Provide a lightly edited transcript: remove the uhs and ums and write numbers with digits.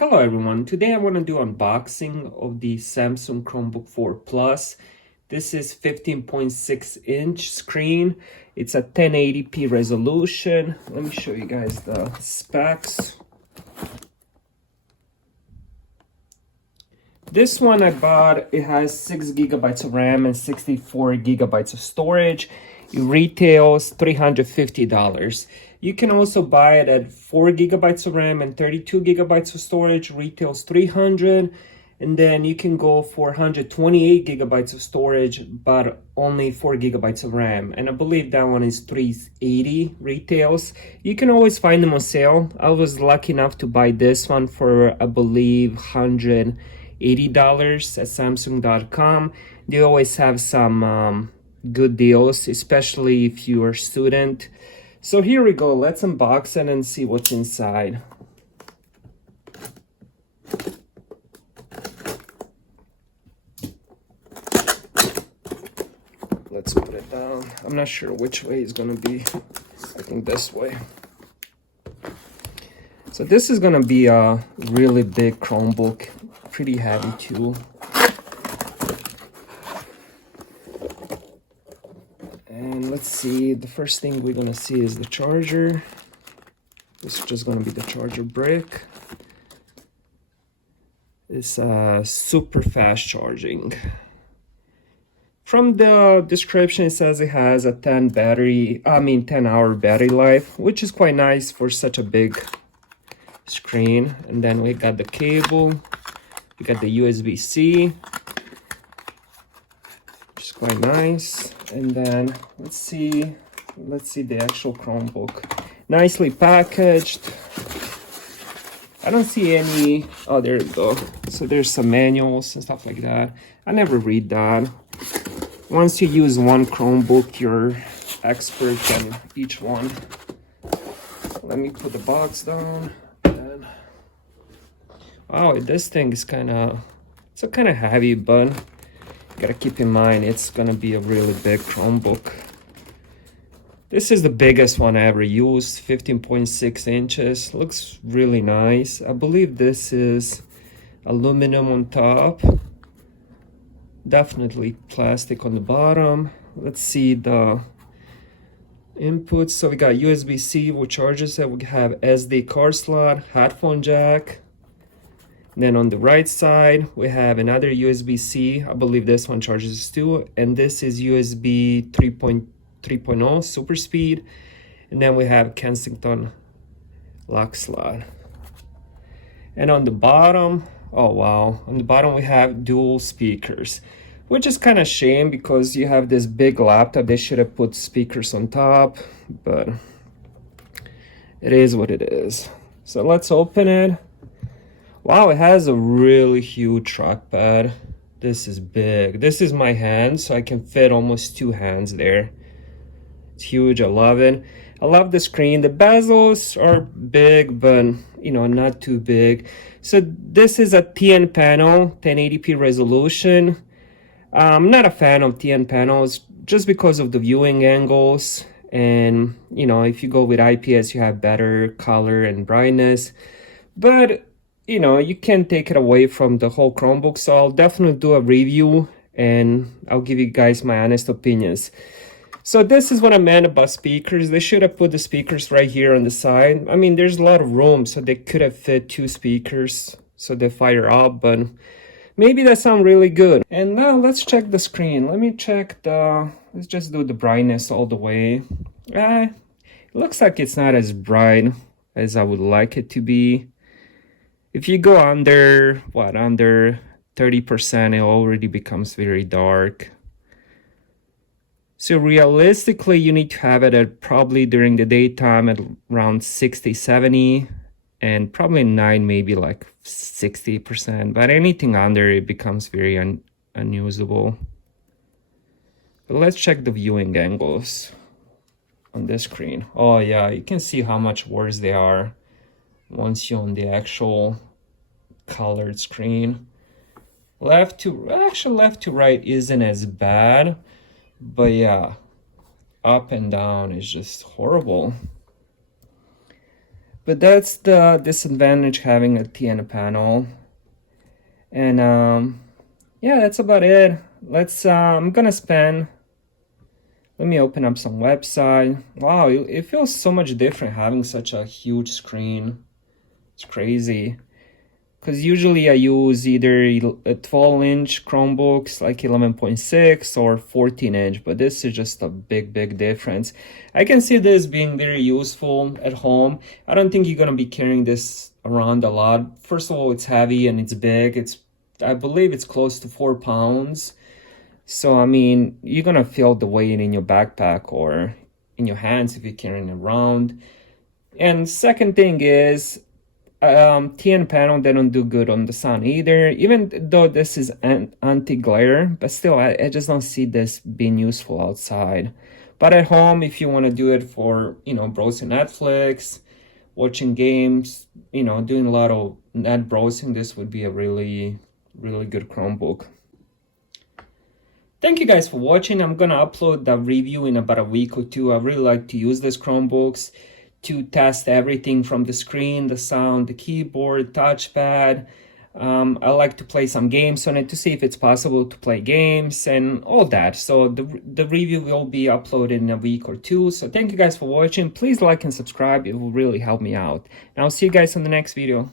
Hello everyone, today I want to do unboxing of the Samsung Chromebook 4 Plus. This is 15.6-inch screen. It's a 1080p resolution. Let me show you guys the specs. This one I bought, it has 6 gigabytes of RAM and 64 gigabytes of storage. It retails $350. You can also buy it at 4 gigabytes of RAM and 32 gigabytes of storage, retails $300. And then you can go for 128 gigabytes of storage, but only 4 gigabytes of RAM. And I believe that one is $380 retails. You can always find them on sale. I was lucky enough to buy this one for, I believe, $180 at Samsung.com. They always have some good deals, especially if you're a student. So here we go, let's unbox it and see what's inside. Let's put it down. I'm not sure which way it's gonna be. I think this way. So this is gonna be a really big Chromebook, pretty heavy too. And let's see, the first thing we're gonna see is the charger. This is just gonna be the charger brick. It's super fast charging. From the description, it says it has a 10-hour battery life, which is quite nice for such a big screen. And then we got the cable, we got the USB-C, which is quite nice. And then let's see the actual Chromebook. Nicely packaged. I don't see any, oh, there we go. So there's some manuals and stuff like that. I never read that. Once you use one Chromebook, you're expert in each one. Let me put the box down. And wow, this thing is kind of heavy, but gotta keep in mind it's gonna be a really big Chromebook. This is the biggest one I ever used, 15.6 inches. Looks really nice. I believe this is aluminum on top. Definitely plastic on the bottom. Let's see the inputs. So we got USB-C, which charges it. We have SD card slot, headphone jack. Then on the right side, we have another USB-C. I believe this one charges too. And this is USB 3.0 super speed. And then we have Kensington lock slot. And on the bottom, oh wow, on the bottom we have dual speakers, which is kind of shame because you have this big laptop. They should have put speakers on top, but it is what it is. So let's open it. Wow, it has a really huge trackpad. This is big. This is my hand, so I can fit almost 2 hands there. It's huge. I love it. I love the screen. The bezels are big, but you know, not too big. So this is a TN panel, 1080p resolution. I'm not a fan of TN panels just because of the viewing angles. And you know, if you go with IPS, you have better color and brightness. But you know, you can't take it away from the whole Chromebook, so I'll definitely do a review and I'll give you guys my honest opinions. So this is what I meant about speakers. They should have put the speakers right here on the side. I mean, there's a lot of room, so they could have fit 2 speakers so they fire up, but maybe that sounds really good. And now let's check the screen. Let's just do the brightness all the way. It looks like it's not as bright as I would like it to be. If you go under 30%, it already becomes very dark. So realistically, you need to have it at probably during the daytime at around 60, 70, and probably night maybe like 60%. But anything under it becomes very unusable. But let's check the viewing angles on this screen. Oh yeah, you can see how much worse they are once you're on the actual colored screen. Left to right isn't as bad, but yeah, up and down is just horrible. But that's the disadvantage having a TN panel. And yeah, that's about it. Let's I'm gonna spend, let me open up some website. Wow, it feels so much different having such a huge screen. It's crazy. Because usually I use either a 12-inch Chromebooks like 11.6 or 14-inch, but this is just a big difference. I can see this being very useful at home. I don't think you're gonna be carrying this around a lot. First of all, it's heavy and it's big. I believe it's close to 4 pounds. So I mean, you're gonna feel the weight in your backpack or in your hands if you're carrying it around. And second thing is, TN panel, they don't do good on the sun either, even though this is an anti-glare, but still I just don't see this being useful outside. But at home, if you want to do it for, browsing Netflix, watching games, doing a lot of net browsing, this would be a really good Chromebook. Thank you guys for watching. I'm gonna upload the review in about a week or two. I really like to use these Chromebooks to test everything from the screen, the sound, the keyboard, touchpad. I like to play some games on it to see if it's possible to play games and all that. So the review will be uploaded in a week or two. So thank you guys for watching. Please like and subscribe. It will really help me out. And I'll see you guys in the next video.